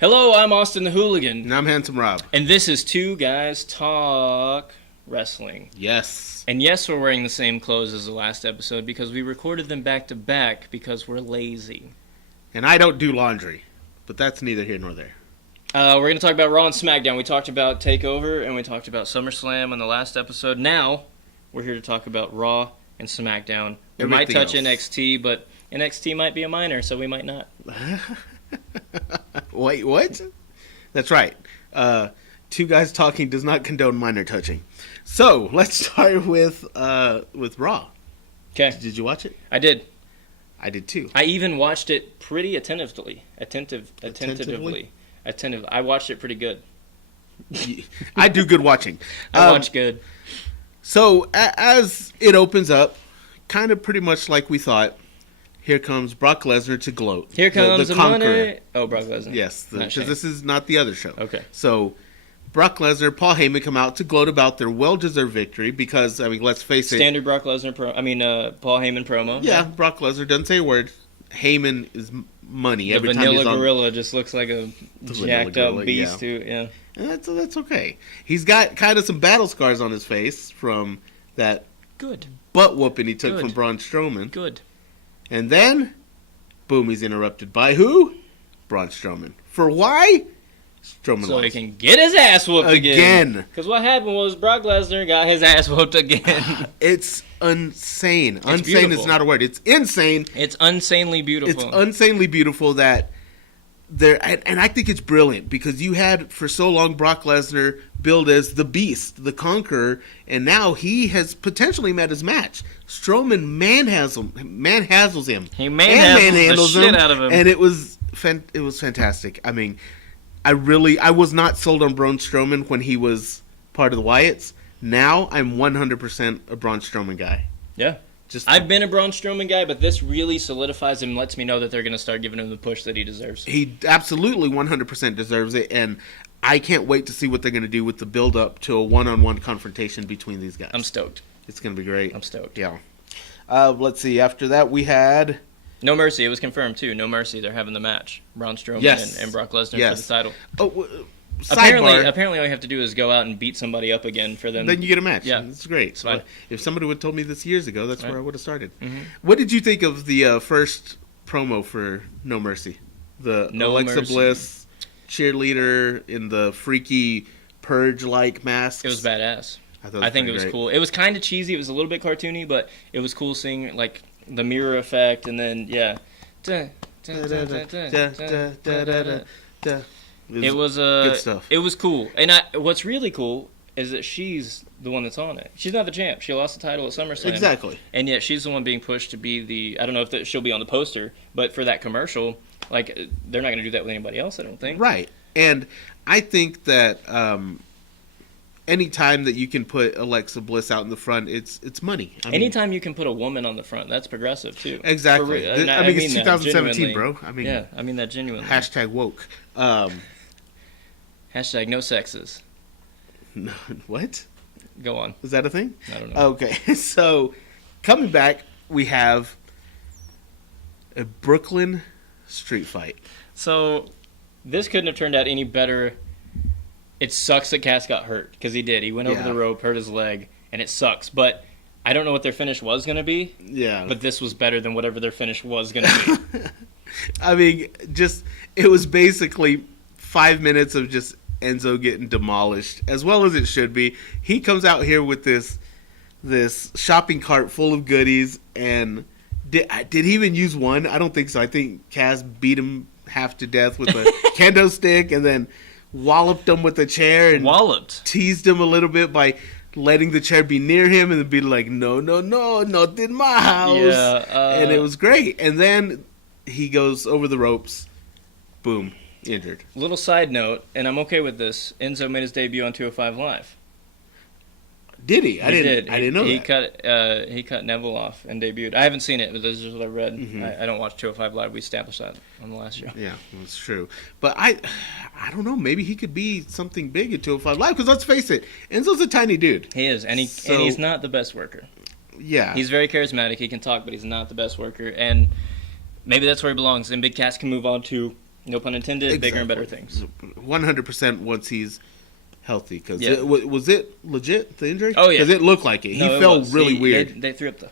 Hello, I'm Austin the Hooligan. And I'm Handsome Rob. And this is Two Guys Talk Wrestling. Yes. And yes, we're wearing the same clothes as the last episode because we recorded them back to back because we're lazy. And I don't do laundry, but that's neither here nor there. We're going to talk about Raw and Smackdown. We talked about TakeOver and we talked about SummerSlam on the last episode. Now, we're here to talk about Raw and SmackDown. We might touch NXT, but NXT might be a minor, so we might not. Wait, what? That's right. Two Guys Talking does not condone minor touching. So, let's start with Raw. Okay. Did you watch it? I did. I did too. I even watched it pretty attentively. Attentively. I watched it pretty good. I do good watching. I watch good. So, as it opens up, kind of pretty much like we thought, here comes Brock Lesnar to gloat. Here comes the Conqueror. money. Oh, Brock Lesnar. Yes, because this is not the other show. Okay. So, Brock Lesnar, Paul Heyman come out to gloat about their well-deserved victory because, I mean, let's face it. Standard Brock Lesnar Paul Heyman promo. Yeah, Brock Lesnar doesn't say a word. Heyman is money. The Every vanilla time he's on, gorilla just looks like a jacked up beast, too. Yeah. And that's okay. He's got kind of some battle scars on his face from that butt whooping he took from Braun Strowman. Good. And then, boom, he's interrupted by who? Braun Strowman. For why? Strowman So lost. he can get his ass whooped again. Because what happened was Brock Lesnar got his ass whooped again. It's insane. Insane beautiful. is not a word. It's insane. It's insanely beautiful. It's insanely beautiful that there, and I think it's brilliant because you had for so long Brock Lesnar billed as the Beast, the Conqueror, and now he has potentially met his match. Strowman manhandles him. He manhandles the shit out of him, and it was fantastic. I mean, I was not sold on Braun Strowman when he was part of the Wyatts. Now I'm 100% a Braun Strowman guy. Yeah. I've been a Braun Strowman guy, but this really solidifies him and lets me know that they're going to start giving him the push that he deserves. He absolutely 100% deserves it, and I can't wait to see what they're going to do with the build-up to a one-on-one confrontation between these guys. I'm stoked. It's going to be great. I'm stoked. Yeah. Let's see. After that, we had... No Mercy. It was confirmed, too. No Mercy. They're having the match. Braun Strowman and Brock Lesnar for the title. Oh, apparently all you have to do is go out and beat somebody up again for them. Then you get a match. Yeah. It's great. It's fine. If somebody would have told me this years ago, that's where I would have started. Mm-hmm. What did you think of the first promo for No Mercy? The Alexa Bliss cheerleader in the freaky Purge-like masks? It was badass. I think it was cool. It was kind of cheesy. It was a little bit cartoony, but it was cool seeing like the mirror effect and then, yeah. It was good stuff. It was cool. And what's really cool is that she's the one that's on it. She's not the champ. She lost the title at SummerSlam. Exactly. And yet she's the one being pushed to be the... I don't know if she'll be on the poster, but for that commercial, like, they're not going to do that with anybody else, I don't think. Right. And I think that any time that you can put Alexa Bliss out in the front, it's money. Anytime you can put a woman on the front, that's progressive, too. Exactly. I mean, it's 2017, bro. I mean, yeah, I mean that genuinely. Hashtag woke. Hashtag no sexes. No, what? Go on. Is that a thing? I don't know. Okay, so coming back, we have a Brooklyn street fight. So this couldn't have turned out any better. It sucks that Cass got hurt, because he did. He went over the rope, hurt his leg, and it sucks. But I don't know what their finish was going to be. Yeah. But this was better than whatever their finish was going to be. I mean, it was basically 5 minutes of just Enzo getting demolished, as well as it should be. He comes out here with this shopping cart full of goodies, and did he even use one? I don't think so. I think Cass beat him half to death with a kendo stick, and then walloped him with a chair and teased him a little bit by letting the chair be near him and then be like, no, not in my house. Yeah, and it was great. And then he goes over the ropes, boom, injured. Little side note, and I'm okay with this, Enzo made his debut on 205 Live. Did he? I didn't know that. He cut Neville off and debuted. I haven't seen it, but this is what I read. Mm-hmm. I don't watch 205 Live. We established that on the last show. Yeah, that's true. But I don't know. Maybe he could be something big at 205 Live. Because let's face it, Enzo's a tiny dude. He is, and he's not the best worker. Yeah. He's very charismatic. He can talk, but he's not the best worker. And maybe that's where he belongs. And Big Cass can move on to No pun intended. Exactly. Bigger and better things. 100% once he's healthy. Because was it legit, the injury? Oh, yeah. Because it looked like it. He felt really weird. They threw up the...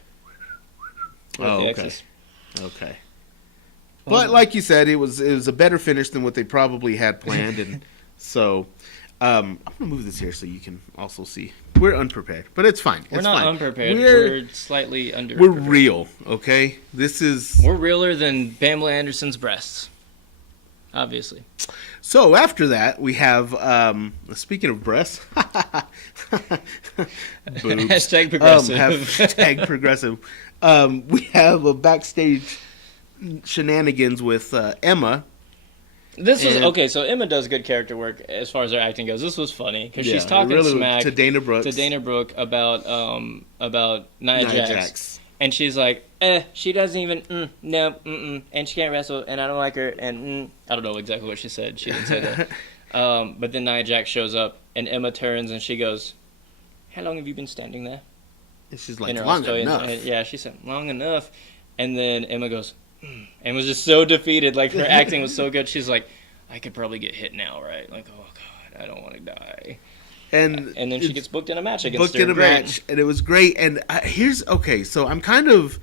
Oh, okay. Okay. But like you said, it was a better finish than what they probably had planned. And so I'm going to move this here so you can also see. We're unprepared, but it's fine. We're not fine. Unprepared. We're slightly under. We're real, okay? We're realer than Pamela Anderson's breasts, obviously. So after that, we have, speaking of breasts, hashtag progressive. Hashtag progressive. We have a backstage shenanigans with Emma. This was okay. So Emma does good character work as far as her acting goes. This was funny because she's talking smack to Dana Brooke about Nia Jax, and she's like, she doesn't even and she can't wrestle, and I don't like her, and I don't know exactly what she said. She didn't say that. But then Nia Jax shows up, and Emma turns and she goes, "How long have you been standing there?" And she's like, "Long enough." Yeah, she said, "Long enough," and then Emma goes. And was just so defeated. Like, her acting was so good. She's like, I could probably get hit now, right? Like, oh, God, I don't want to die. And then she gets booked in a match against her. And it was great. And so I'm kind of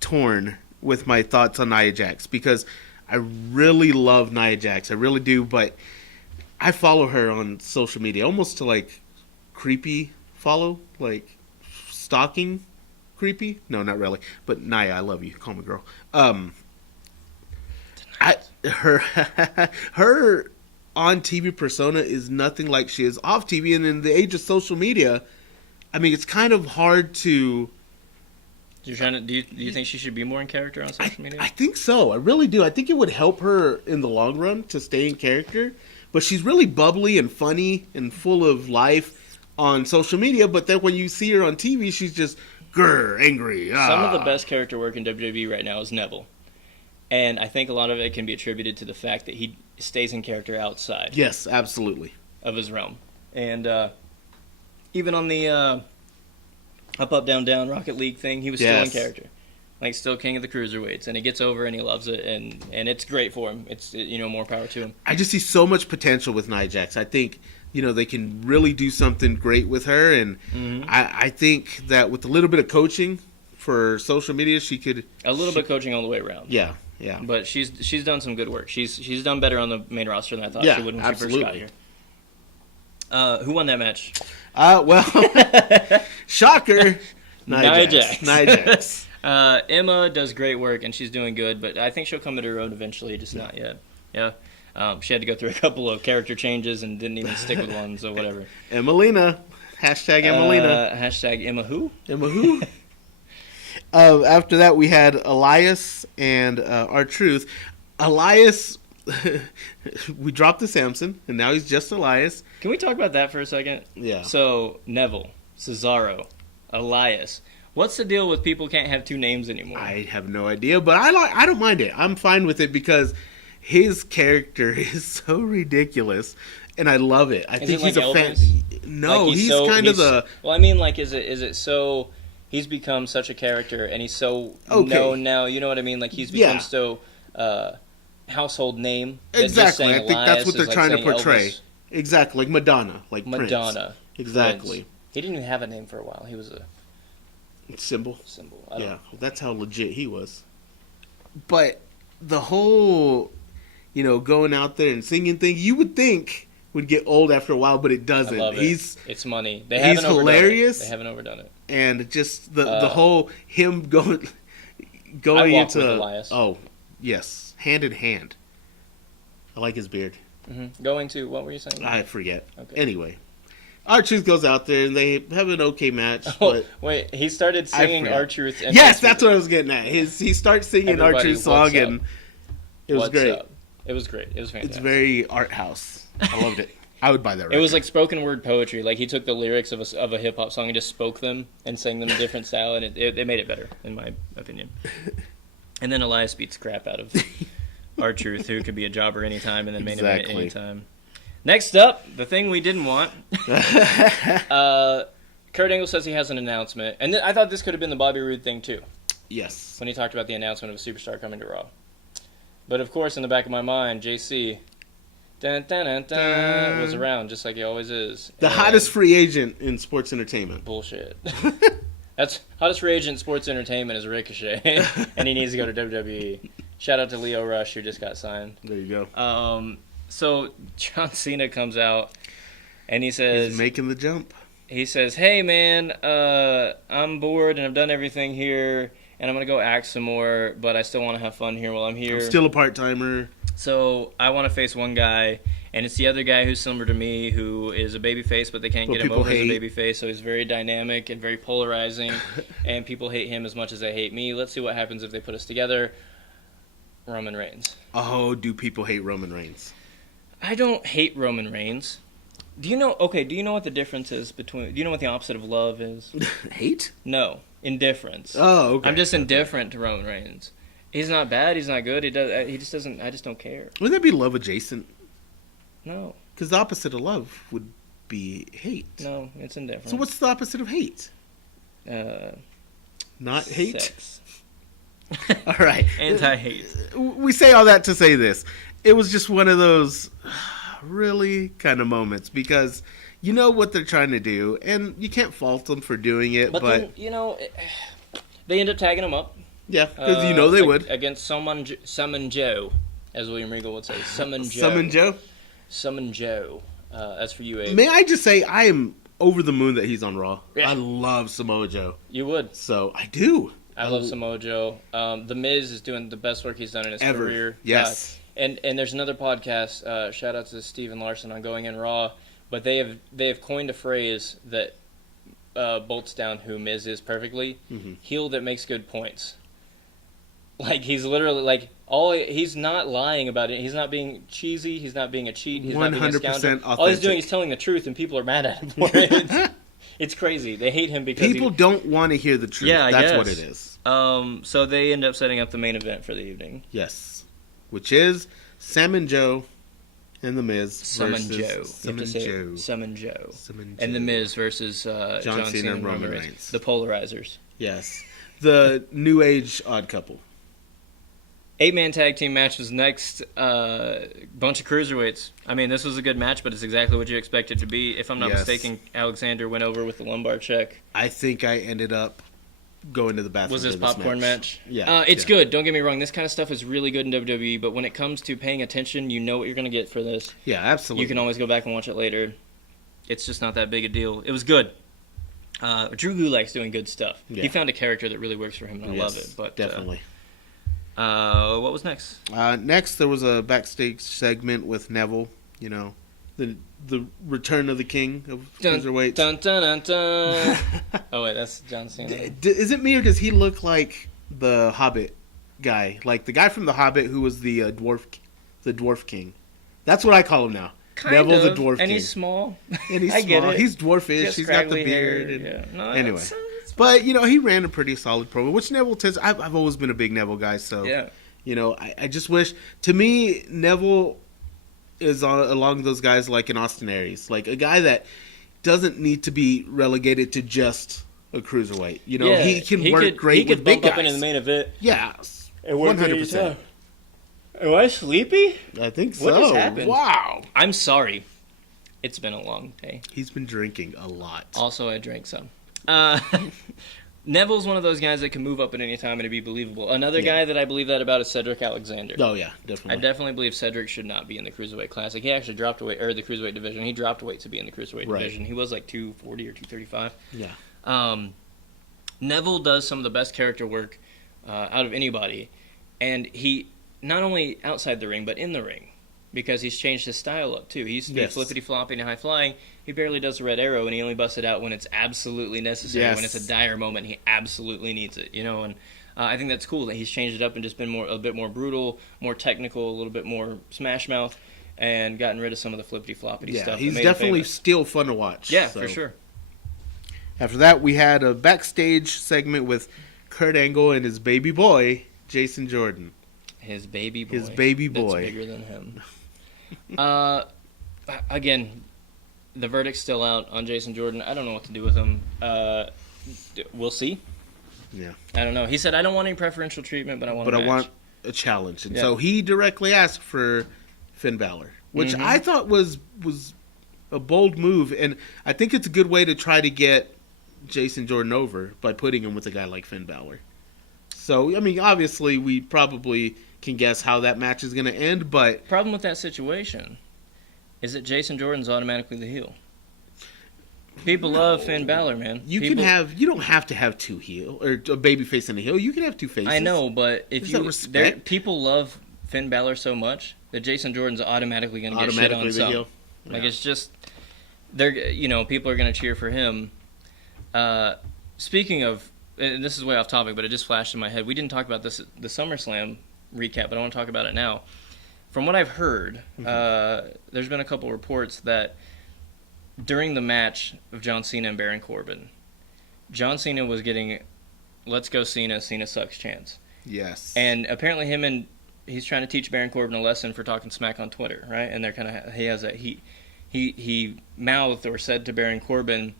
torn with my thoughts on Nia Jax because I really love Nia Jax. I really do, but I follow her on social media, almost to, like, creepy follow, like, stalking creepy? No, not really. But Nia, I love you. Call me girl. Her on TV persona is nothing like she is off TV, and in the age of social media, I mean, it's kind of hard to. Do you think she should be more in character on social media? I think so. I really do. I think it would help her in the long run to stay in character. But she's really bubbly and funny and full of life on social media. But then when you see her on TV, she's just angry. Some of the best character work in WWE right now is Neville. And I think a lot of it can be attributed to the fact that he stays in character outside. Yes, absolutely. Of his realm. And even on the up, down, down Rocket League thing, he was still in character. Like, still king of the cruiserweights. And he gets over and he loves it. And it's great for him. It's, more power to him. I just see so much potential with Nia Jax. I think, they can really do something great with her. And I think that with a little bit of coaching for social media, she could... A little bit of coaching all the way around. Yeah. But she's done some good work. She's done better on the main roster than I thought she would when she first got here. Who won that match? Shocker. Nia Jax. Nia Jax. Emma does great work, and she's doing good, but I think she'll come to her own eventually, just not yet. Yeah. She had to go through a couple of character changes and didn't even stick with one, so whatever. Emmalina. Hashtag Emmalina. Hashtag Emma who? Emma who? After that, we had Elias and R-Truth. Elias, we dropped the Samson, and now he's just Elias. Can we talk about that for a second? Yeah. So, Neville, Cesaro, Elias. What's the deal with people can't have two names anymore? I have no idea, but I don't mind it. I'm fine with it because his character is so ridiculous, and I love it. I think he's a fan. No, he's kind of the... Well, I mean, like, is it so... He's become such a character, and he's so known now. You know what I mean? Like, he's become so household name. Exactly. I think that's what they're trying to portray. Elvis. Exactly. Like Madonna. Like Madonna. Prince. Exactly. Prince. He didn't even have a name for a while. He was a... Symbol. Yeah. That's how legit he was. But the whole, going out there and singing thing, you would think would get old after a while, but it doesn't. I love it. It's money. He's hilarious. They haven't overdone it. And just the whole him going into with Elias. Oh, yes, hand in hand. I like his beard. Mm-hmm. Going to what were you saying? I forget. Okay. Anyway, R-Truth goes out there and they have an okay match. But wait, he started singing R-Truth. Yes, that's what I was getting at. He starts singing R-Truth song and it was great. It was great. It was fantastic. It's very art house. I loved it. I would buy that record. It was like spoken word poetry. Like, he took the lyrics of a hip hop song and just spoke them and sang them in a different style, and it made it better, in my opinion. And then Elias beats crap out of R-Truth, who could be a jobber anytime and then main event anytime. Next up, the thing we didn't want. Kurt Angle says he has an announcement, and I thought this could have been the Bobby Roode thing too. Yes. When he talked about the announcement of a superstar coming to Raw. But of course, in the back of my mind, JC dun, dun, dun, dun, was around just like he always is. The hottest free agent in sports entertainment. Bullshit. That's hottest free agent in sports entertainment is Ricochet, and he needs to go to WWE. Shout out to Leo Rush, who just got signed. There you go. So John Cena comes out, and he says... He's making the jump. He says, hey, man, I'm bored, and I've done everything here, and I'm going to go act some more, but I still want to have fun here while I'm here. I'm still a part-timer. So I want to face one guy, and it's the other guy who's similar to me, who is a babyface, but they can't get him over as a babyface, so he's very dynamic and very polarizing, and people hate him as much as they hate me. Let's see what happens if they put us together. Roman Reigns. Oh, do people hate Roman Reigns? I don't hate Roman Reigns. Do you know what the difference is between... Do you know what the opposite of love is? Hate? No. Indifference. Oh, okay. I'm just indifferent to Roman Reigns. He's not bad. He's not good. He just doesn't... I just don't care. Wouldn't that be love adjacent? No. Because the opposite of love would be hate. No, it's indifferent. So what's the opposite of hate? Not hate? Sex. All right. Anti-hate. We say all that to say this. It was just one of those really kind of moments because you know what they're trying to do, and you can't fault them for doing it. But then, they end up tagging him up. Yeah, because they would. Against Summon Joe, as William Regal would say. Summon Joe. Summon Joe? Summon Joe. That's for you, Abe. May I just say, I am over the moon that he's on Raw. Yeah. I love Samoa Joe. You would. So, I do. I love Samoa Joe. The Miz is doing the best work he's done in his career. Yes. And there's another podcast, shout out to Steven Larson on Going In Raw, but they have coined a phrase that bolts down who Miz is perfectly. Mm-hmm. Heel that makes good points. Like, he's literally, he's not lying about it. He's not being cheesy. He's not being a cheat. He's not being a scoundrel. Authentic. All he's doing is telling the truth, and people are mad at him for it. It's crazy. They hate him because people don't want to hear the truth. Yeah, That's what it is. So they end up setting up the main event for the evening. Yes. Which is Samoa Joe and The Miz Summon Joe. Summon Joe. And The Miz versus John Cena and Roman Reigns. The polarizers. Yes. The New Age odd couple. 8-man tag team match was next. Bunch of cruiserweights. I mean, this was a good match, but it's exactly what you expect it to be. If I'm not mistaken, Alexander went over with the lumbar check. I think I ended up going to the bathroom. Was this popcorn match? Yeah. It's good. Don't get me wrong. This kind of stuff is really good in WWE, but when it comes to paying attention, you know what you're going to get for this. Yeah, absolutely. You can always go back and watch it later. It's just not that big a deal. It was good. Drew Gulak's doing good stuff. Yeah. He found a character that really works for him, and I love it. But definitely. What was next? Next, there was a backstage segment with Neville. You know, the return of the king of cruiserweights. Dun, dun, dun, dun. Oh wait, that's John Cena. Is it me or does he look like the Hobbit guy, like the guy from the Hobbit who was the dwarf king? That's what I call him now. Neville the dwarf king. And he's small. And he's I small. get it. He's dwarfish. He's got the beard. Anyway. But, he ran a pretty solid promo, which Neville tends... I've always been a big Neville guy, so... Yeah. I just wish... To me, Neville is along those guys like an Austin Aries. Like, a guy that doesn't need to be relegated to just a cruiserweight. He can work great with big guys. He could bump up into the main event. Yeah, 100%. Am I sleepy? I think so. What just happened? Wow. I'm sorry. It's been a long day. He's been drinking a lot. Also, I drank some. Neville's one of those guys that can move up at any time and it'd be believable. Another guy that I believe that about is Cedric Alexander. Oh yeah, definitely. I definitely believe Cedric should not be in the Cruiserweight Classic. He actually dropped weight, or the Cruiserweight division. He dropped weight to be in the Cruiserweight division. He was like 240 or 235. Yeah. Neville does some of the best character work out of anybody, and he not only outside the ring but in the ring. Because he's changed his style up, too. He used to be flippity-flopping and high-flying. He barely does the red arrow, and he only busts it out when it's absolutely necessary. Yes. When it's a dire moment, he absolutely needs it, And I think that's cool that he's changed it up and just been a bit more brutal, more technical, a little bit more smash mouth, and gotten rid of some of the flippity-floppity stuff. He's definitely still fun to watch. Yeah, for sure. After that, we had a backstage segment with Kurt Angle and his baby boy, Jason Jordan. His baby boy. That's bigger than him. Again, the verdict's still out on Jason Jordan. I don't know what to do with him. We'll see. Yeah. I don't know. He said, I don't want any preferential treatment, but I want a match. a challenge, and so he directly asked for Finn Balor, which I thought was a bold move, and I think it's a good way to try to get Jason Jordan over by putting him with a guy like Finn Balor. So, I mean, obviously, we probably can guess how that match is going to end, but... Problem with that situation is that Jason Jordan's automatically the heel. People love Finn Balor, man. You don't have to have two heel or a baby face and a heel. You can have two faces. I know, but people love Finn Balor so much that Jason Jordan's automatically going to get shit on some. Yeah. Like it's just people are going to cheer for him. Speaking of, and this is way off topic, but it just flashed in my head. We didn't talk about this the SummerSlam recap, but I want to talk about it now. From what I've heard, there's been a couple reports that during the match of John Cena and Baron Corbin, John Cena was getting "Let's go Cena, Cena sucks" chants. Yes. And apparently he's trying to teach Baron Corbin a lesson for talking smack on Twitter, right? And they're he has that he mouthed or said to Baron Corbin,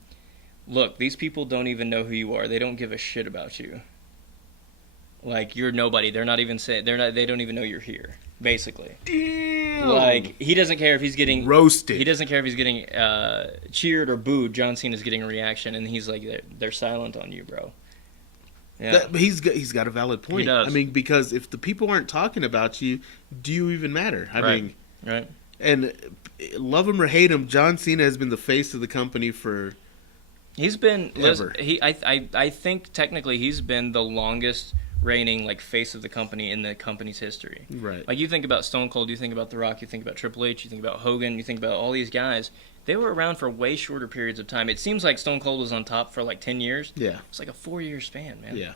"Look, these people don't even know who you are. They don't give a shit about you. Like you're nobody. They're not even saying they don't even know you're here." Basically, damn. Like he doesn't care if he's getting roasted. He doesn't care if he's getting cheered or booed. John Cena's getting a reaction, and he's like, "They're silent on you, bro." Yeah, but he's got a valid point. He does. I mean, because if the people aren't talking about you, do you even matter? I mean, right. And love him or hate him, John Cena has been the face of the company for. He's been ever. I think technically he's been the longest reigning face of the company in the company's history. Right. Like you think about Stone Cold, you think about The Rock, you think about Triple H, you think about Hogan, you think about all these guys. They were around for way shorter periods of time. It seems like Stone Cold was on top for 10 years. Yeah. It's like a 4-year span, man. Yeah.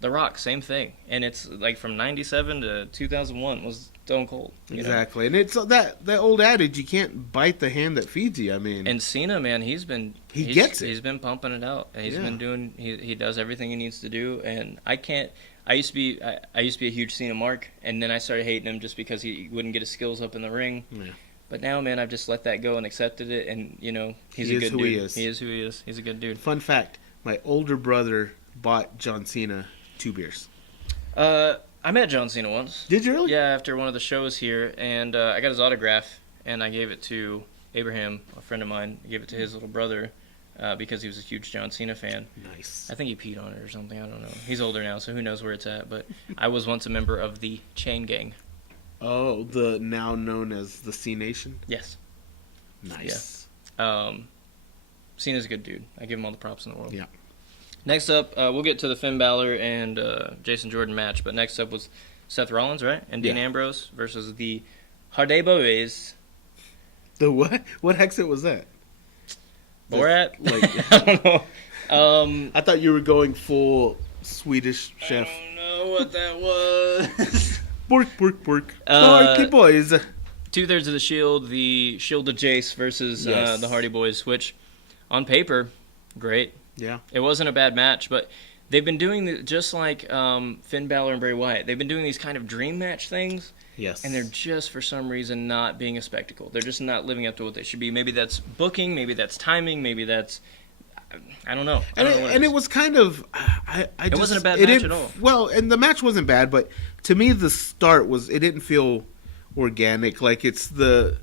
The Rock, same thing. And it's from 97 to 2001 was Stone Cold. Exactly. And it's that old adage, you can't bite the hand that feeds you. I mean. And Cena, man, he gets it. He's been pumping it out. He's been doing, he does everything he needs to do. And I used to be a huge Cena mark, and then I started hating him just because he wouldn't get his skills up in the ring. Yeah. But now, man, I've just let that go and accepted it, and he's a good dude. He is who he is. He's a good dude. Fun fact: my older brother bought John Cena 2 beers. I met John Cena once. Did you really? Yeah, after one of the shows here, and I got his autograph, and I gave it to Abraham, a friend of mine. I gave it to his little brother. Because he was a huge John Cena fan. Nice. I think he peed on it or something. I don't know. He's older now, so who knows where it's at. But I was once a member of the Chain Gang. Oh, the now known as the C Nation? Yes. Nice. Yeah. Cena's a good dude. I give him all the props in the world. Yeah. Next up, we'll get to the Finn Balor and Jason Jordan match. But next up was Seth Rollins, right? And Dean Ambrose versus the Hardy Boys. The what? What accent was that? Borat? I don't know. I thought you were going full Swedish chef. I don't know what that was. Bork, bork, bork. Hardy Boys. 2/3 of the Shield, the Shield of Jace versus the Hardy Boys, which on paper, great. Yeah. It wasn't a bad match, but they've been doing just like Finn Balor and Bray Wyatt. They've been doing these kind of dream match things. Yes. And they're just, for some reason, not being a spectacle. They're just not living up to what they should be. Maybe that's booking. Maybe that's timing. Maybe that's... I don't know. It was kind of... It wasn't a bad match at all. Well, and the match wasn't bad, but to me the start was... It didn't feel organic. Like it's the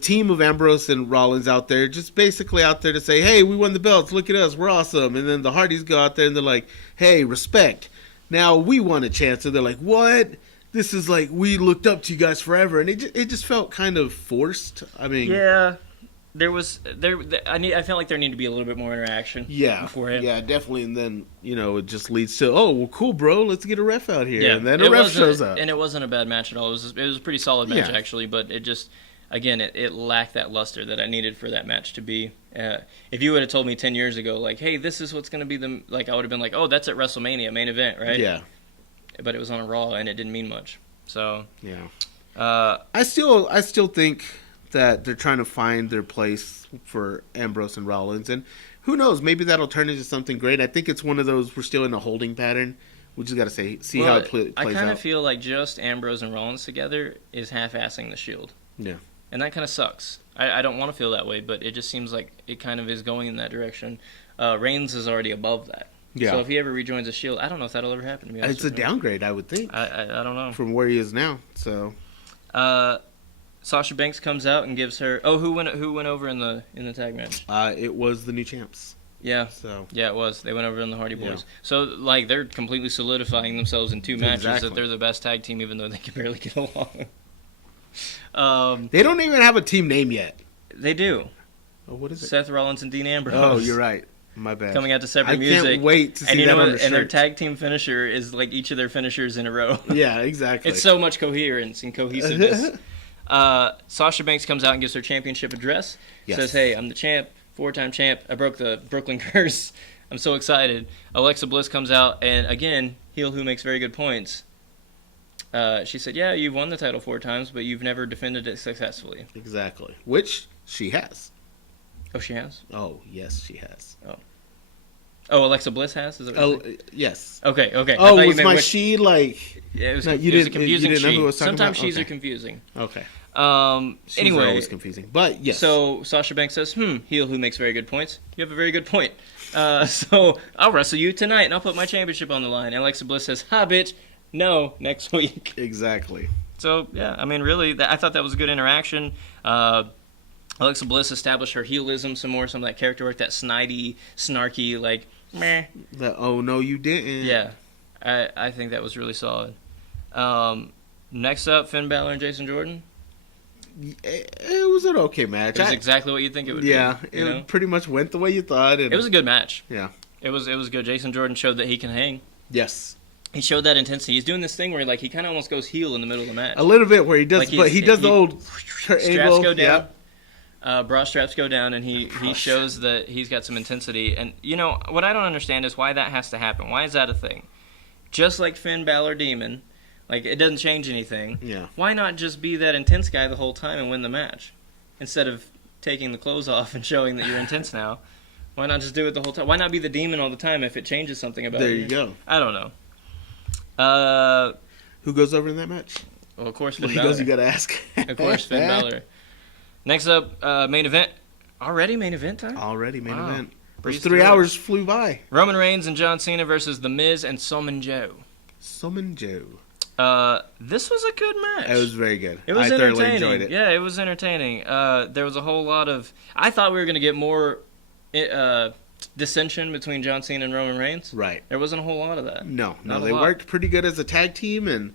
team of Ambrose and Rollins out there, just basically out there to say, hey, we won the belts. Look at us. We're awesome. And then the Hardys go out there and they're like, hey, respect. Now we won a chance. And they're like, what? This is like, we looked up to you guys forever, and it just felt kind of forced. I mean, yeah, I felt like there needed to be a little bit more interaction. Yeah, beforehand. Yeah, definitely, and then it just leads to, oh, well, cool, bro, let's get a ref out here, yeah, and then a ref shows up, and it wasn't a bad match at all. It was a pretty solid match actually, but it just, again, it lacked that luster that I needed for that match to be. If you would have told me 10 years ago, like, hey, this is what's going to be I would have been like, oh, that's at WrestleMania main event, right? Yeah. But it was on a Raw, and it didn't mean much. So yeah, I still think that they're trying to find their place for Ambrose and Rollins, and who knows, maybe that'll turn into something great. I think it's one of those, we're still in a holding pattern. We just got to see how it plays out. I kind of feel like just Ambrose and Rollins together is half-assing the Shield. Yeah, and that kind of sucks. I don't want to feel that way, but it just seems like it kind of is going in that direction. Reigns is already above that. Yeah. So if he ever rejoins the Shield, I don't know if that'll ever happen to me. It's a downgrade, I would think. I don't know. From where he is now. So. Sasha Banks comes out and gives her. Oh, who went over in the tag match? It was the new champs. Yeah. So. Yeah, it was. They went over in the Hardy Boys. Yeah. So like they're completely solidifying themselves in 2 matches Exactly. that they're the best tag team, even though they can barely get along. They don't even have a team name yet. They do. Oh, what is it? Seth Rollins and Dean Ambrose. Oh, you're right. My bad. Coming out to separate I music. can't wait to see and you that know on what? the shirt. And their tag team finisher is like each of their finishers in a row. Yeah, exactly. It's so much coherence and cohesiveness. Sasha Banks comes out and gives her championship address. Yes. Says, "Hey, I'm the champ, 4-time champ. I broke the Brooklyn curse. I'm so excited." Alexa Bliss comes out, and again, heel who makes very good points. She said, "Yeah, you've won the title 4 times, but you've never defended it successfully." Exactly. Which she has. Oh, she has? Oh, yes, she has. Oh, Alexa Bliss has? Is that what you're saying? Yes. Okay. Oh, I thought you was meant my which... she like... Yeah, it was, No, it was a confusing you didn't know she. who I was talking Sometimes about? she's Okay. are confusing. Okay. She's Anyway, always confusing. But, yes. So Sasha Banks says, heel who makes very good points. You have a very good point. So I'll wrestle you tonight, and I'll put my championship on the line. And Alexa Bliss says, ha, bitch, no, next week. Exactly. So, yeah, I mean, really, I thought that was a good interaction. Alexa Bliss established her heelism some more, some of that character work, that snidey, snarky, like, meh. Oh, no, you didn't. Yeah, I think that was really solid. Next up, Finn Balor and Jason Jordan. It was an okay match. It was exactly what you think it would be. Yeah, it pretty much went the way you thought. And it was a good match. Yeah. It was good. Jason Jordan showed that he can hang. Yes. He showed that intensity. He's doing this thing where he kind of almost goes heel in the middle of the match. A little bit where he does, but he does the old straps angle. go down. Yeah. Bra straps go down, and he shows that he's got some intensity. And, what I don't understand is why that has to happen. Why is that a thing? Just like Finn Balor Demon, it doesn't change anything. Yeah. Why not just be that intense guy the whole time and win the match? Instead of taking the clothes off and showing that you're intense now. Why not just do it the whole time? Why not be the demon all the time if it changes something about you? There you go. I don't know. Who goes over in that match? Well, of course, Finn He Balor. goes, you gotta ask. Of course, Finn Balor. Next up, main event. Already main event time? Already main event. Those Breeze 3 through it. hours flew by. Roman Reigns and John Cena versus The Miz and Samoa Joe. Samoa Joe. This was a good match. It was very good. It was I thoroughly entertaining. enjoyed it. Yeah, it was entertaining. There was a whole lot of... I thought we were going to get more dissension between John Cena and Roman Reigns. Right. There wasn't a whole lot of that. No, Not a they lot. worked pretty good as a tag team, and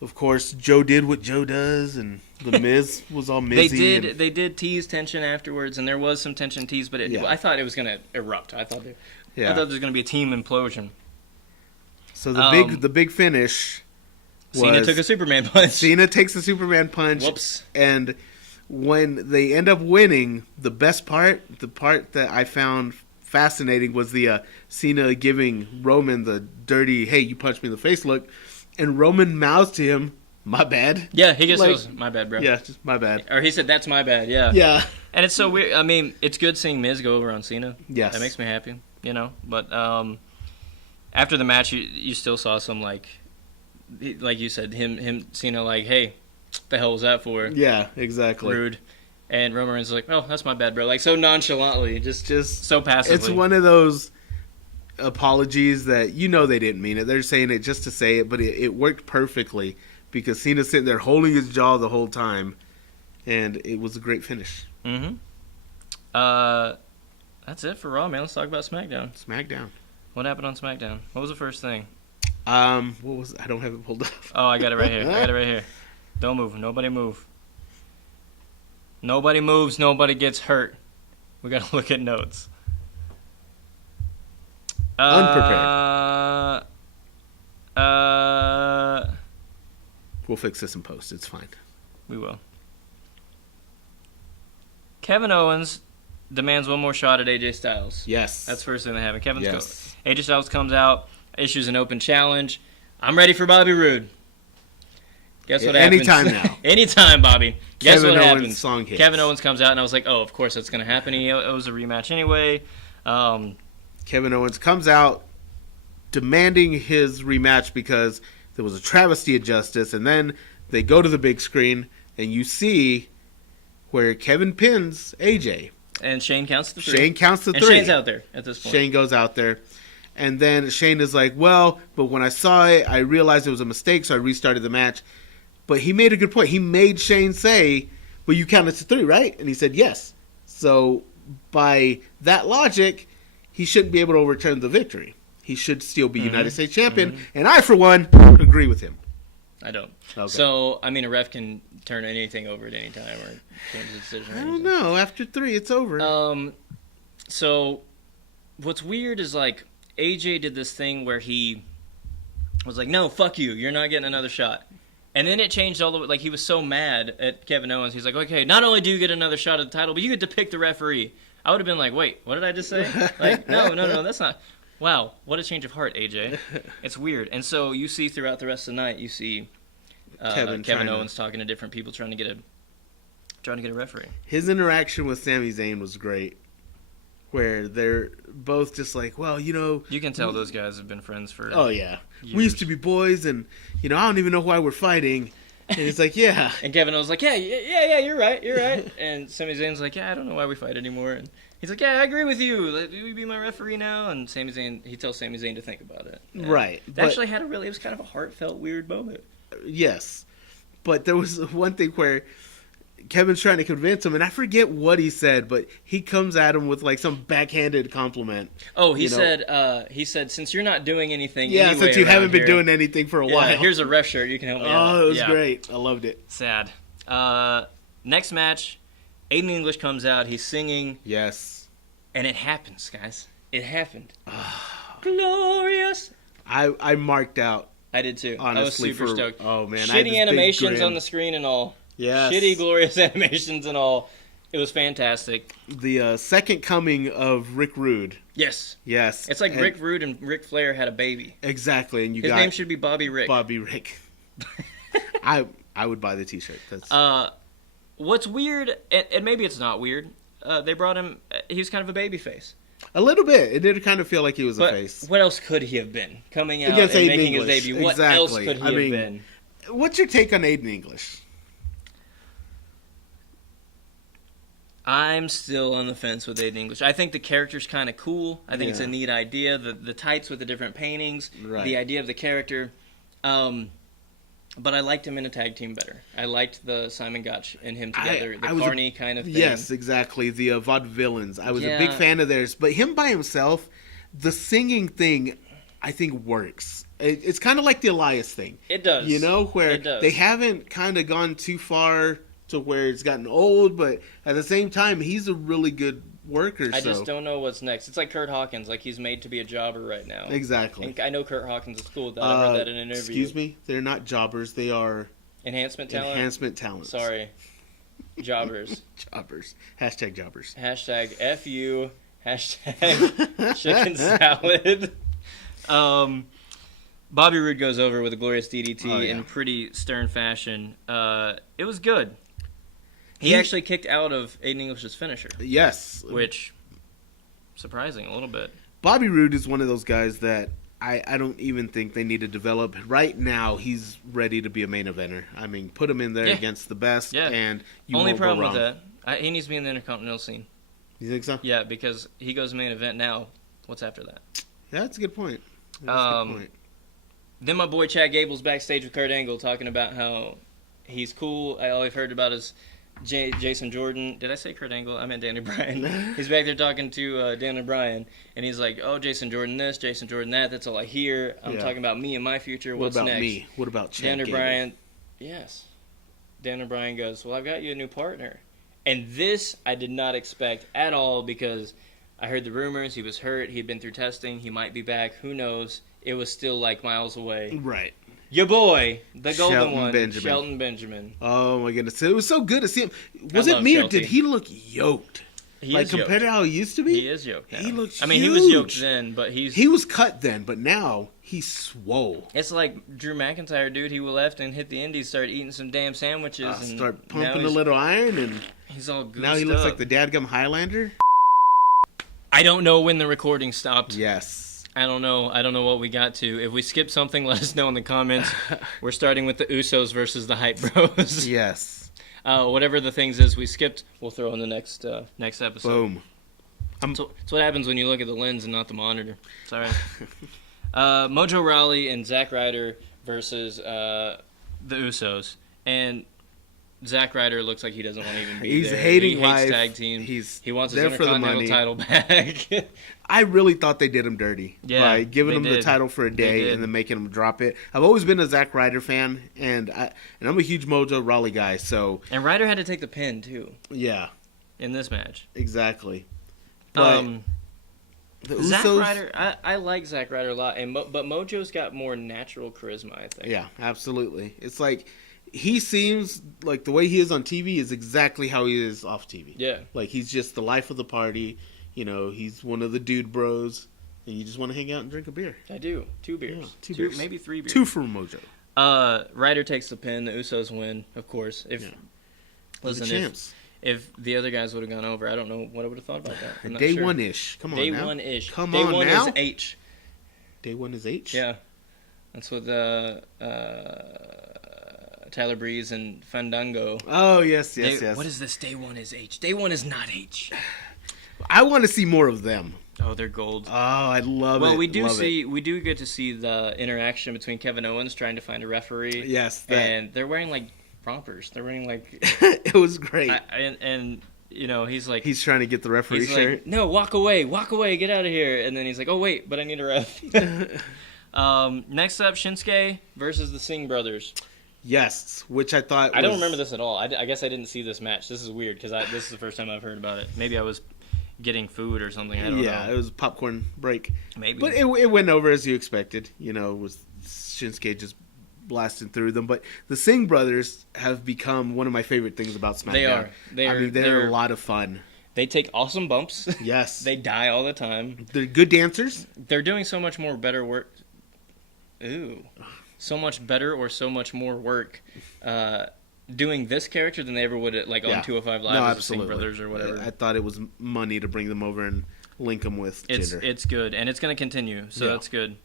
of course, Joe did what Joe does, and The Miz was all Mizzy. They did tease tension afterwards, and there was some tension teased, but Yeah. I thought it was going to erupt. I thought there was going to be a team implosion. So the big finish was Cena took a Superman punch. Cena takes the Superman punch. Whoops. And when they end up winning, the part that I found fascinating was the Cena giving Roman the dirty, hey, you punched me in the face look, and Roman mouths to him, my bad. Yeah, he just goes, my bad, bro. Yeah, just my bad. Or he said, that's my bad, yeah. Yeah. And it's so weird. I mean, it's good seeing Miz go over on Cena. Yes. That makes me happy, But after the match, you still saw some, like you said, him Cena, hey, the hell was that for? Yeah, exactly. Rude. And Roman Reigns is like, oh, that's my bad, bro. So nonchalantly, just so passively. It's one of those apologies that they didn't mean it. They're saying it just to say it, but it worked perfectly because Cena's sitting there holding his jaw the whole time, and it was a great finish. Mm-hmm. That's it for Raw, man. Let's talk about SmackDown. SmackDown. What happened on SmackDown? What was the first thing? What was I don't have it pulled up. Oh, I got it right here. Don't move. Nobody move. Nobody moves. Nobody gets hurt. We got to look at notes. Unprepared. We'll fix this in post. It's fine. We will. Kevin Owens demands one more shot at AJ Styles. Yes. That's the first thing that happened. Yes. AJ Styles comes out, issues an open challenge. I'm ready for Bobby Roode. Guess what happens? Anytime now. Anytime, Bobby. Guess Kevin what Owens happens? song hits. Kevin Owens comes out, and I was like, oh, of course that's going to happen. He owes a rematch anyway. Kevin Owens comes out demanding his rematch because there was a travesty of justice, and then they go to the big screen, and you see where Kevin pins AJ. And Shane counts the three. Shane counts the and three. Shane's out there at this point. Shane goes out there, And then Shane is like, well, but when I saw it, I realized it was a mistake, so I restarted the match. But he made a good point. He made Shane say, well, you counted to 3, right? And he said, yes. So by that logic, he shouldn't be able to overturn the victory. He should still be United States champion. And I, for one, agree with him. I don't. Okay. So, I mean, a ref can turn anything over at any time or change the decision. I don't know. After 3, it's over. So, what's weird is, like, AJ did this thing where he was like, no, fuck you. You're not getting another shot. And then it changed all the way. Like, he was so mad at Kevin Owens. He's like, okay, not only do you get another shot at the title, but you get to pick the referee. I would have been like, wait, what did I just say? Like, no, that's not. Wow, what a change of heart, AJ. It's weird. And so you see throughout the rest of the night, you see Kevin Owens talking to different people trying to get a referee. His interaction with Sami Zayn was great, where they're both just like, well, you know... You can tell those guys have been friends for years. We used to be boys, and, I don't even know why we're fighting. And it's like, yeah. And Kevin Owens like, yeah, you're right. And Sami Zayn's like, yeah, I don't know why we fight anymore. And he's like, yeah, I agree with you. Will you be my referee now? And he tells Sami Zayn to think about it. And right. It actually it was kind of a heartfelt, weird moment. Yes. But there was one thing where Kevin's trying to convince him, and I forget what he said, but he comes at him with like some backhanded compliment. Oh, he said, since you're not doing anything, since you haven't been doing anything for a while, here's a ref shirt. You can help me out. Oh, it was great. I loved it. Sad. Next match, Aiden English comes out. He's singing. Yes. And it happens, guys. It happened. Glorious. I marked out. I did too. Honestly, I was super stoked. Oh man, shitty animations on the screen and all. Yes. Shitty, glorious animations and all. It was fantastic. The second coming of Rick Rude. Yes. Yes. It's like Rick Rude and Ric Flair had a baby. Exactly, and his name should be Bobby Rick. Bobby Rick. I would buy the T-shirt. That's... What's weird, and maybe it's not weird. They brought him. He was kind of a baby face. A little bit. It did kind of feel like he was a face. What else could he have been? Coming out against and Aiden making English. his debut. What Exactly. else could he have been? What's your take on Aiden English? I'm still on the fence with Aiden English. I think the character's kind of cool. I think it's a neat idea. The tights with the different paintings. Right. The idea of the character. But I liked him in a tag team better. I liked the Simon Gotch and him together, the Carney kind of thing. Yes, exactly. The Vaudevillains. I was a big fan of theirs. But him by himself, the singing thing, I think works. It's kind of like the Elias thing. It does. Where they haven't kind of gone too far to where it's gotten old, but at the same time, he's a really good worker. I just don't know what's next. It's like Kurt Hawkins, like he's made to be a jobber right now. Exactly. And I know Kurt Hawkins is cool with that. I heard that in an interview. Excuse me? They're not jobbers. They are... Enhancement talent? Enhancement talents. Sorry. Jobbers. Jobbers. Hashtag jobbers. Hashtag FU. Hashtag chicken salad. Bobby Roode goes over with a glorious DDT in pretty stern fashion. It was good. He actually kicked out of Aiden English's finisher. Yes. Which, surprising a little bit. Bobby Roode is one of those guys that I don't even think they need to develop. Right now, he's ready to be a main eventer. I mean, put him in there against the best, and you Only won't go problem wrong. with that, he needs to be in the Intercontinental scene. You think so? Yeah, because he goes main event now. What's after that? Yeah, that's a good point. That's a good point. Then my boy Chad Gable's backstage with Kurt Angle talking about how he's cool. All I've heard about is Jason Jordan. Did I say Kurt Angle? I meant Danny Bryan. He's back there talking to Danny Bryan, and he's like, oh, Jason Jordan this, Jason Jordan that. That's all I hear. I'm talking about me and my future. What's what about next? me? What about Chad Danny Gable? Bryan. Yes. Danny Bryan goes, well, I've got you a new partner. And this I did not expect at all because I heard the rumors. He was hurt. He had been through testing. He might be back. Who knows? It was still like miles away. Right. Your boy, the golden Shelton one, Benjamin. Shelton Benjamin. Oh my goodness, it was so good to see him. Was it me Shelty. or did he look yoked? He is compared yoked. to how he used to be? He is yoked now. He looks I mean, huge. he was yoked then, but he was cut then, but now he's swole. It's like Drew McIntyre, dude. He left and hit the indies, started eating some damn sandwiches, and start pumping a little iron, and he's all goofed now he looks up. like the dadgum Highlander. I don't know when the recording stopped. Yes. I don't know what we got to. If we skip something, let us know in the comments. We're starting with the Usos versus the Hype Bros. Yes. Whatever the things is we skipped, we'll throw in the next episode. Boom. So what happens when you look at the lens and not the monitor. It's all right. Mojo Rawley and Zack Ryder versus the Usos. And Zack Ryder looks like he doesn't want to even be He's there. hating he hates life. tag team. He wants his there for the Intercontinental money. title back. I really thought they did him dirty by giving him the title for a day and then making him drop it. I've always been a Zack Ryder fan, and I'm a huge Mojo Rawley guy. So and Ryder had to take the pin too. Yeah, in this match, exactly. But the Zack Usos, Ryder, I like Zack Ryder a lot, but Mojo's got more natural charisma, I think. Yeah, absolutely. It's like he seems like the way he is on TV is exactly how he is off TV. Yeah, like he's just the life of the party. You know, he's one of the dude bros, and you just want to hang out and drink a beer. I do. 2 beers. Yeah, two beers. Maybe 3 beers. 2 for Mojo. Ryder takes the pin. The Usos win, of course. Listen, champs. If the other guys would have gone over, I don't know what I would have thought about that. I'm not Day sure. one-ish. Come on Day now. one-ish. Come Day on one now. is H. Day 1 is H? Yeah. That's what Tyler Breeze and Fandango. Oh, yes. What is this? Day 1 is H. Day 1 is not H. I want to see more of them. Oh, they're gold. Oh, I love it. Well, we do get to see the interaction between Kevin Owens trying to find a referee. Yes, and they're wearing like rompers. They're wearing like. It was great. And you know he's like trying to get the referee shirt. Like, no, walk away, get out of here. And then he's like, oh wait, but I need a ref. Next up, Shinsuke versus the Singh brothers. Yes, which I thought. I don't remember this at all. I guess I didn't see this match. This is weird because this is the first time I've heard about it. Maybe I was getting food or something. I don't know. Yeah, it was a popcorn break. Maybe. But it went over as you expected. You know, it was Shinsuke just blasting through them. But the Singh brothers have become one of my favorite things about SmackDown. They're a lot of fun. They take awesome bumps. Yes. They die all the time. They're good dancers. They're doing so much more better work. So much better or so much more work doing this character than they ever would on 205 Live as the Singh brothers or whatever. I thought it was money to bring them over and link them with Jinder. It's good, and it's going to continue, so that's good.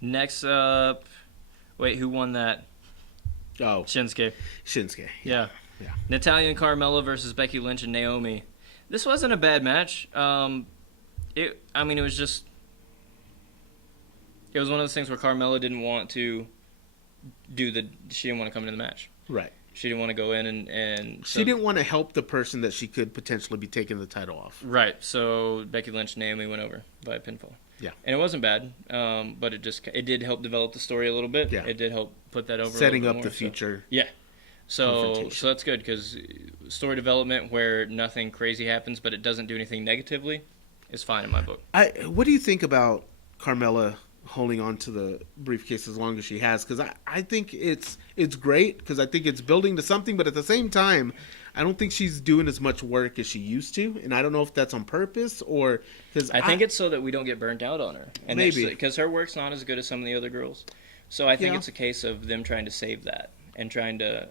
Next up, wait, who won that? Oh, Shinsuke. Yeah. Natalya and Carmella versus Becky Lynch and Naomi. This wasn't a bad match. It was just. It was one of those things where Carmella didn't want to she didn't want to come into the match. Right. She didn't want to go in and she didn't want to help the person that she could potentially be taking the title off. Right. So Becky Lynch and Naomi went over by pinfall. Yeah. And it wasn't bad, but it did help develop the story a little bit. Yeah. It did help put that over setting a up more, the future. Yeah. So that's good because story development where nothing crazy happens but it doesn't do anything negatively is fine in my book. What do you think about Carmella holding on to the briefcase as long as she has? Because I think it's great because I think it's building to something, but at the same time, I don't think she's doing as much work as she used to, and I don't know if that's on purpose or because I think it's so that we don't get burnt out on her. And maybe because her work's not as good as some of the other girls, so I think it's a case of them trying to save that and trying to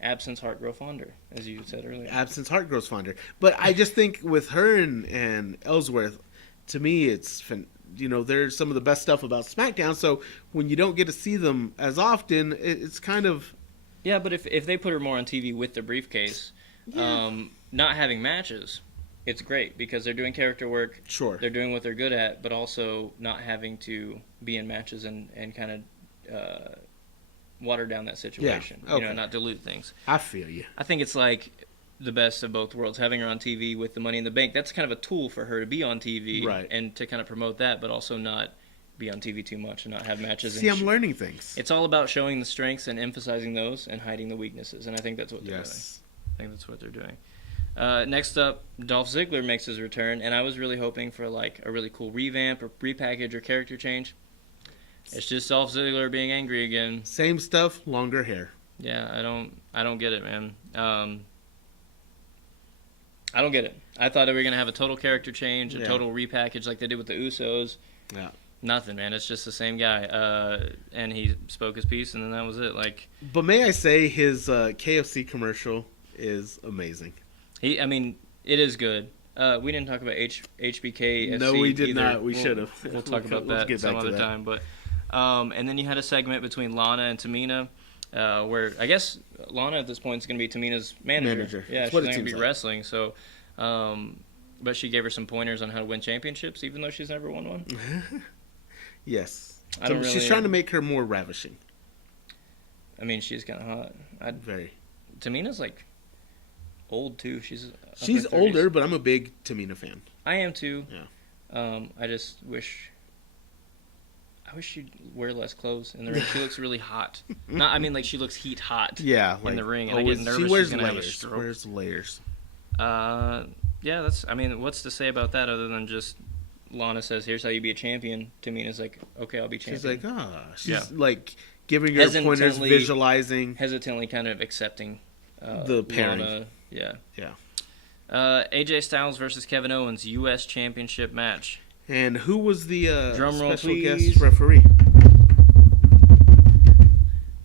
absence heart grow fonder, as you said earlier. Absence heart grows fonder, but I just think with her and Ellsworth, to me, it's they're some of the best stuff about SmackDown. So when you don't get to see them as often, it's kind of but if they put her more on TV with the briefcase, not having matches, it's great because they're doing character work. Sure, they're doing what they're good at, but also not having to be in matches and kind of water down that situation. Yeah. Okay. Not dilute things. I feel you. I think it's like the best of both worlds. Having her on TV with the Money in the Bank, that's kind of a tool for her to be on TV and to kind of promote that, but also not be on TV too much and not have matches. See, I'm learning things. It's all about showing the strengths and emphasizing those and hiding the weaknesses, and I think that's what they're doing. I think that's what they're doing. Next up, Dolph Ziggler makes his return, and I was really hoping for like a really cool revamp or repackage or character change. It's just Dolph Ziggler being angry again. Same stuff, longer hair. Yeah, I don't get it, man. I don't get it. I thought they were going to have a total character change, a total repackage like they did with the Usos. Yeah. Nothing, man. It's just the same guy. And he spoke his piece, and then that was it. But may I say his KFC commercial is amazing. It is good. We didn't talk about HBK. No, we did either. not. We should have. We'll talk about that some other time. But and then you had a segment between Lana and Tamina. Where I guess Lana at this point is going to be Tamina's manager. Yeah, she's not going to be wrestling. So But she gave her some pointers on how to win championships, even though she's never won one. Yes. She's trying to make her more ravishing. I mean, she's kind of hot. Very. Tamina's like old too. She's older, but I'm a big Tamina fan. I am too. Yeah. I just wish she'd wear less clothes in the ring. She looks really hot. Like she looks heat hot. Yeah, in the ring, and I get nervous. She wears she's gonna layers. have a stroke. Wears layers. Yeah, what's to say about that other than just Lana says, "Here's how you be a champion." Tamina's like, "Okay, I'll be champion." She's like giving her pointers, visualizing, hesitantly, kind of accepting the pairing. Lana, yeah. AJ Styles versus Kevin Owens U.S. Championship match. And who was the drum roll, special please. guest referee?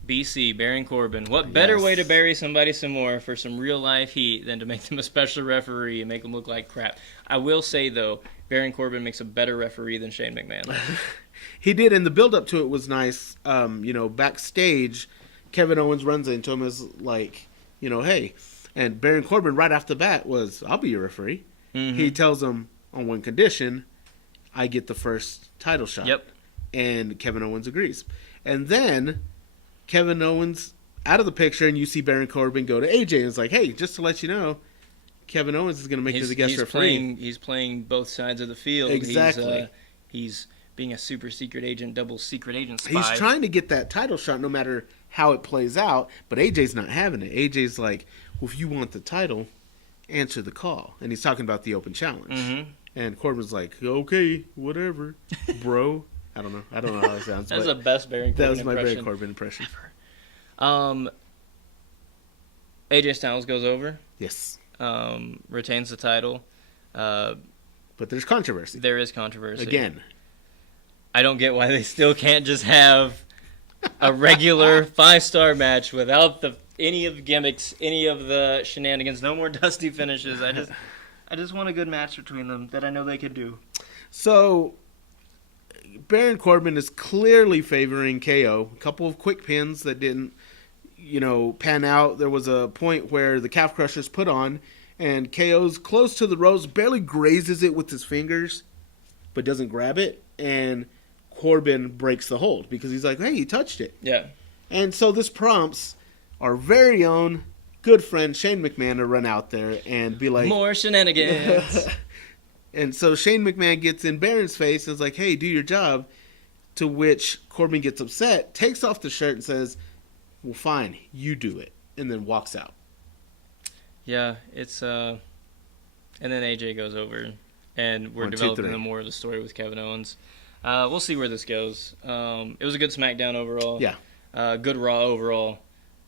BC, Baron Corbin. What better way to bury somebody some more for some real life heat than to make them a special referee and make them look like crap? I will say, though, Baron Corbin makes a better referee than Shane McMahon. He did, and the build-up to it was nice. Backstage, Kevin Owens runs into him as like, hey. And Baron Corbin, right off the bat, was, I'll be your referee. Mm-hmm. He tells him, on one condition, I get the first title shot. Yep. And Kevin Owens agrees. And then Kevin Owens out of the picture, and you see Baron Corbin go to AJ, and it's like, hey, just to let you know, Kevin Owens is going to make you the guest referee. He's playing both sides of the field. Exactly. He's being a super secret agent, double secret agent spy. He's trying to get that title shot no matter how it plays out, but AJ's not having it. AJ's like, well, if you want the title, answer the call. And he's talking about the open challenge. Mm-hmm. And Corbin's like, okay, whatever, bro. I don't know how that sounds. That's the best Baron Corbin impression. That was my Baron Corbin impression. Ever. AJ Styles goes over. Yes. Retains the title. But there's controversy. There is controversy. Again. I don't get why they still can't just have a regular 5-star match without any of the gimmicks, any of the shenanigans. No more dusty finishes. I just want a good match between them that I know they could do. So, Baron Corbin is clearly favoring KO. A couple of quick pins that didn't, pan out. There was a point where the calf crusher's put on, and KO's close to the ropes, barely grazes it with his fingers, but doesn't grab it. And Corbin breaks the hold because he's like, hey, you touched it. Yeah. And so this prompts our very own good friend Shane McMahon to run out there and be like, more shenanigans. And so Shane McMahon gets in Baron's face and is like, hey, do your job. To which Corbin gets upset, takes off the shirt and says, well, fine, you do it. And then walks out. Yeah, it's and then AJ goes over, and we're developing more of the story with Kevin Owens. We'll see where this goes. It was a good SmackDown overall. Yeah. Good Raw overall.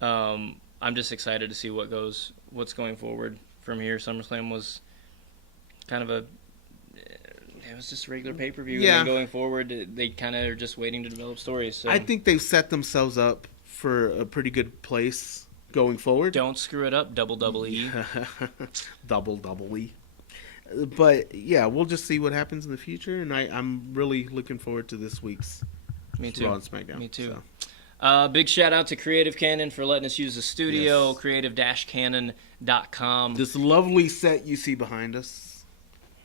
I'm just excited to see what's going forward from here. SummerSlam was kind of it was just a regular pay-per-view. Yeah. And then going forward, they kind of are just waiting to develop stories. So. I think they've set themselves up for a pretty good place going forward. Don't screw it up, double E. double E. But, yeah, we'll just see what happens in the future, and I'm really looking forward to this week's Raw and Smackdown. Me too. So. Big shout-out to Creative Cannon for letting us use the studio, creative-cannon.com. This lovely set you see behind us.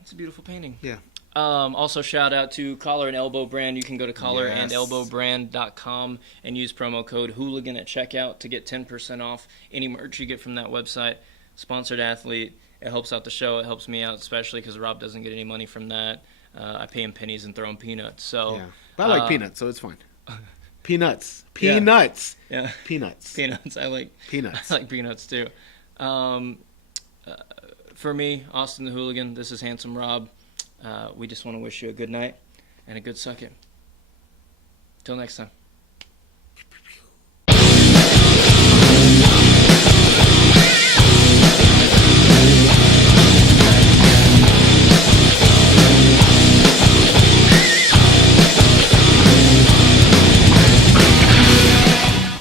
It's a beautiful painting. Yeah. Also, shout-out to Collar and Elbow Brand. You can go to collarandelbowbrand.com and use promo code Hooligan at checkout to get 10% off any merch you get from that website. Sponsored athlete. It helps out the show. It helps me out, especially because Rob doesn't get any money from that. I pay him pennies and throw him peanuts. So, yeah. But I like peanuts, so it's fine. Peanuts. Yeah. Peanuts. I like peanuts too. For me, Austin the Hooligan, this is Handsome Rob. We just want to wish you a good night and a good suck it. Till next time.